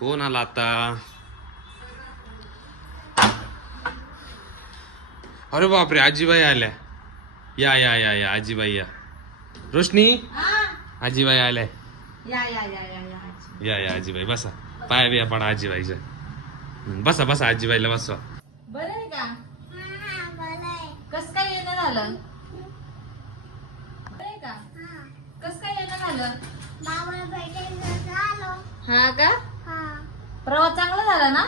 कोण आला आता? अरे बापरे, आजीबाई आल्या. या या या या आजीबाई या. रोशनी, आजीबाई आल्या. या या या या या या या आजीबाई बसा. पाया बिया पडा आजीबाईच्या. बसा बसा आजीबाईला बसवा. बरं आहे का? कस काय येणं झालं? बरं आहे का? कस काय येणं झालं? हा का? प्रवास चांगला झाला ना?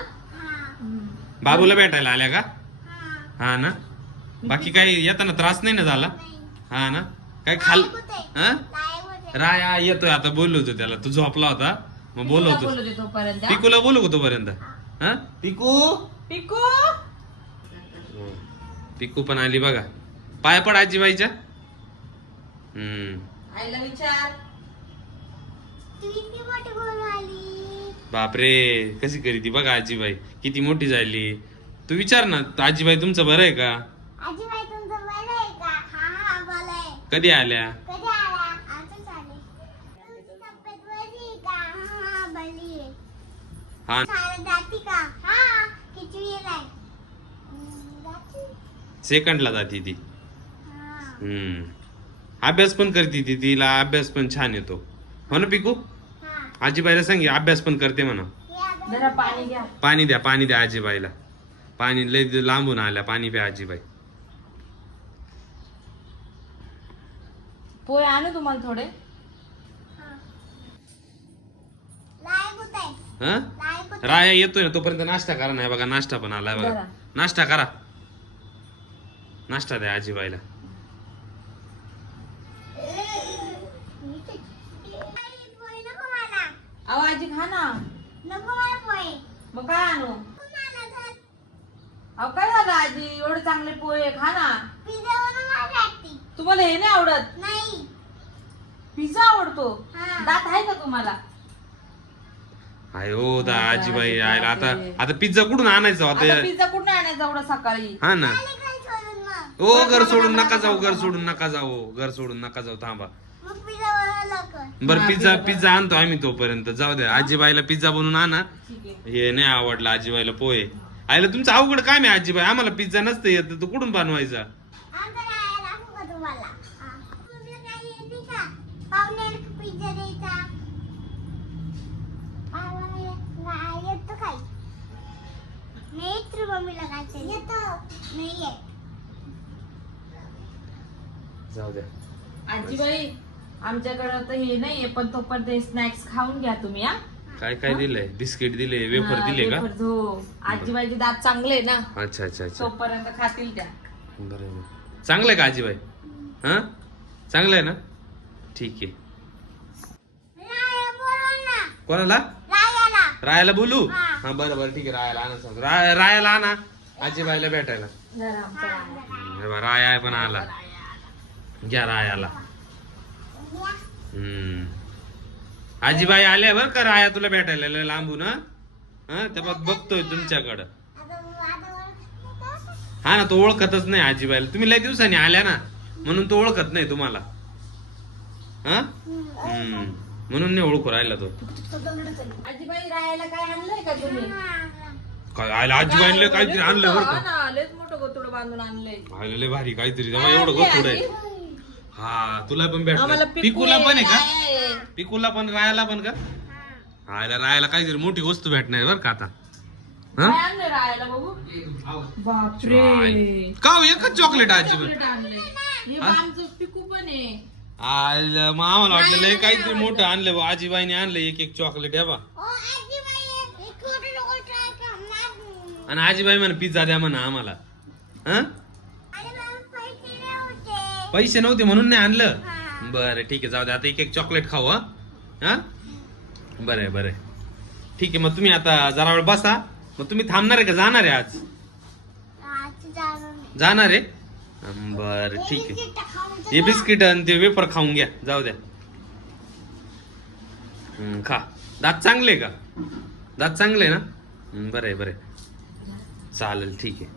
बाबूला भेटायला आल्या का? हा ना. बाकी काही येताना त्रास नाही ना झाला? हा ना. काय खाल हा? राया येतोय आता. बोललो होतो त्याला. तू झोपला होता मग बोलवतो. बोलत तोपर्यंत पिकूला बोलू का तोपर्यंत? हा पिकू. पिकू पिकू पण आली बघा. पाय पड आजीबाईच्या. आईला विचार. बापरे, कशी करी ती बघा आजीबाई. किती मोठी झाली. तू विचार ना, आजीबाई तुमचं बरं आहे का? कधी आल्या? हा सेकंडला जाती ती. अभ्यास पण करते ती. तिला अभ्यास पण छान येतो हो ना पिकू? आजीबाईला सांगे अभ्यास पण करते म्हणा. जरा पाणी घ्या. पाणी द्या, पाणी द्या आजीबाईला. पाणी लय लांबून आल्या. पाणी प्या आजीबाई. पोहे आणू तुम्हाला थोडे? हा राया येतोय ना तोपर्यंत नाश्ता करा. नाही बघा नाश्ता पण आलाय बघा. बरं. नाश्ता करा. नाश्ता द्या आजीबाईला. अहो आजी खा ना. मग काय आणू? अहो काय झालं आजी? एवढे चांगले पोहे खा ना. तुम्हाला हे नाही आवडत? पिझ्झा आवडतो? दात आहे का तुम्हाला? हाय हो दा आजीबाई आयला. आता पिझ्झा कुठून आणायचा आता होता? पिझ्झा कुठून आणायचा एवढा सकाळी? हा ना. ओ घर सोडून नका जाऊ. घर सोडून नका जाऊ. घर सोडून नका जाऊ. थांबा. बर पिझ्झा पिझ्झा आणतो आम्ही तोपर्यंत. जाऊ द्या आजीबाईला पिझ्झा बनवून आणा. ठीक आहे. हे नाही आवडला आजीबाईला पोहे. आईला तुमचं अवघड काय आहे आजीबाई? आम्हाला पिझ्झा नसतं येत. तू कुठून बनवायचा? जाऊ द्या आजीबाई आमच्याकडे तर हे नाहीये पण तोपर्यंत स्नॅक्स खाऊन घ्या तुम्ही. हा काय काय दिलंय? बिस्किट दिले, वेफर दिले का? वेफर्स, हो. आजीबाईचे दात चांगले ना, अच्छा अच्छा अच्छा. तोपर्यंत खातील त्या. बरोबर. चांगलंय का आजीबाई? हा चांगलं आहे ना. ठीक आहे. कोणाला? रायाला बोलू? हा बरं बरं ठीक आहे. रायाला आणा सांगतो. रायाला आणा आजीबाईला भेटायला. जरा आमचा राया. हे बघ, राया पण आला. घ्या रायाला. आजीबाई आल्या बर का राया तुला भेटायला लय लांबून. हा त्या बघतोय तुमच्याकडं. हा ना तो ओळखतच नाही आजीबाईला. तुम्ही लय दिवसांनी आल्या ना म्हणून तो ओळखत नाही तुम्हाला. हा म्हणून नाही ओळखू राहिला तो. आजीबाई रायाला काय आणलंय का तुम्ही? काय आयला आजीबाईला काहीतरी आणलं बरं का? ना लयच मोठं गोतुड बांधून आणलंय. आयला लय भारी काहीतरी. तेव्हा एवढं गोड आहे. हा तुला पण आम्हाला भेटत. पिकूला पण आहे का? राया आहे. पिकूला पण रायाला पण का? आयला रायाला काहीतरी मोठी वस्तू भेटणार बरं का आता. काय आणलंय रायाला बघू? बापरे, का हो, एकच चॉकलेट आजीबाई? चॉकलेट आणलंय. हे आमचं पिकू पण आहे. आयला मग आम्हाला वाटलं लय काहीतरी मोठं आणलं बा. आजीबाईने आणलं एक एक चॉकलेट. हे बा. आणि आजीबाई म्हणा पिझ्झा द्या म्हणा आम्हाला. हा पैसे नव्हते म्हणून नाही आणलं. बरं ठीक आहे जाऊ दे. आता एक एक चॉकलेट खाऊ. हा बरं आहे बरं आहे. ठीक आहे मग तुम्ही आता जरा वेळ बसा. मग तुम्ही थांबणार आहे का जाणार आहे आज? जाणार आहे. बरं ठीक आहे. हे बिस्किट आणि ते वेफर खाऊन घ्या. जाऊ द्या. खा. दात चांगले का? दात चांगले ना? बरं आहे बरं आहे. चालेल ठीक आहे.